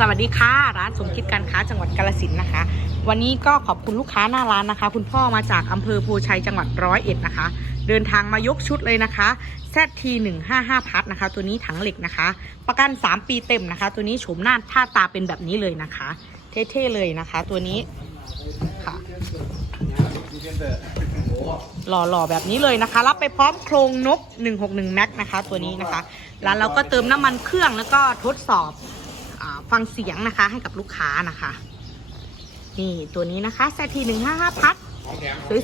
สวัสดีค่ะ ร้านสมคิดการค้าจังหวัดกาลสินนะคะ วันนี้ก็ขอบคุณลูกค้าหน้าร้านนะคะ คุณพ่อมาจากอำเภอโพชัยจังหวัดร้อยเอ็ดนะคะ เดินทางมายกชุดเลยนะคะ ZT 1 5 5พัดนะคะ ตัวนี้ถังเหล็กนะคะ ประกัน 3 ปีเต็มนะคะ ตัวนี้โฉมหน้าท่าตาเป็นแบบนี้เลยนะคะ เท่ๆเลยนะคะ ตัวนี้ค่ะหล่อๆแบบนี้เลยนะคะ รับไปพร้อมโครงนก 161 Max นะคะ ตัวนี้นะคะ ร้านเราก็เติมน้ำมันเครื่องแล้วก็ทดสอบ ฟังเสียงนะคะให้กับลูกค้านะคะ นี่ตัวนี้นะคะแซทีหนึ่งห้าห้าพัด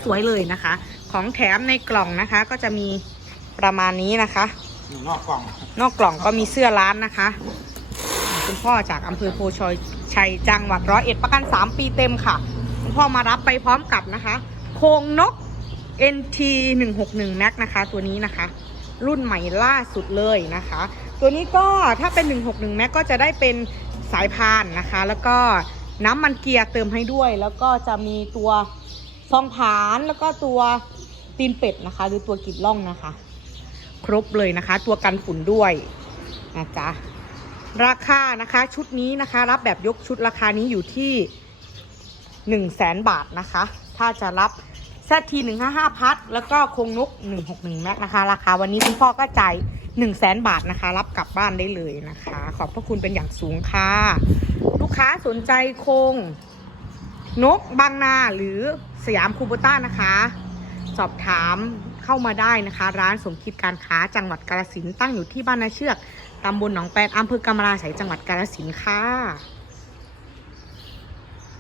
สวยๆเลยนะคะ ของแถมในกล่องนะคะ ก็จะมีประมาณนี้นะคะอยู่นอกกล่อง นอกกล่องก็มีเสื้อร้านนะคะ คุณพ่อจากอำเภอโพชอยชัยจังหวัดร้อยเอ็ดประกัน3ปีเต็มค่ะ คุณพ่อมารับไปพร้อมกับนะคะ โครงนก NT 161 Max นะคะ ตัวนี้นะคะ รุ่นใหม่ล่าสุดเลยนะคะ ตัวนี้ก็ถ้าเป็น 161 Max ก็จะได้เป็นสายพานนะคะ แล้วก็น้ำมันเกียร์เติมให้ด้วย แล้วก็จะมีตัวซองผานแล้วก็ตัวตีนเป็ดนะคะ หรือตัวกิดล่องนะคะ ครบเลยนะคะ ตัวกันฝุ่นด้วยนะจ๊ะราคานะคะชุดนี้นะคะ รับแบบยกชุดราคานี้อยู่ที่ 1 0 0 0 0แสนบาทนะคะ ถ้าจะรับ แซทีหนึ่งห้าห้าพัดแล้วก็คงนก 161แม็กนะคะ ราคาวันนี้คุณพ่อก็จ่าย1 0 0 0 0แสนบาทนะคะ รับกลับบ้านได้เลยนะคะ ขอบพระคุณเป็นอย่างสูงค่ะ ลูกค้าสนใจคงนกบางนาหรือสยามคูโบต้านะคะ สอบถามเข้ามาได้นะคะ ร้านสมคิดการค้าจังหวัดกาฬสินตั้งอยู่ที่บ้านนาเชือกตำบลหนองแปนอำเภอกำมะลาไสยจังหวัดกาฬสินค่ะ